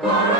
Glory.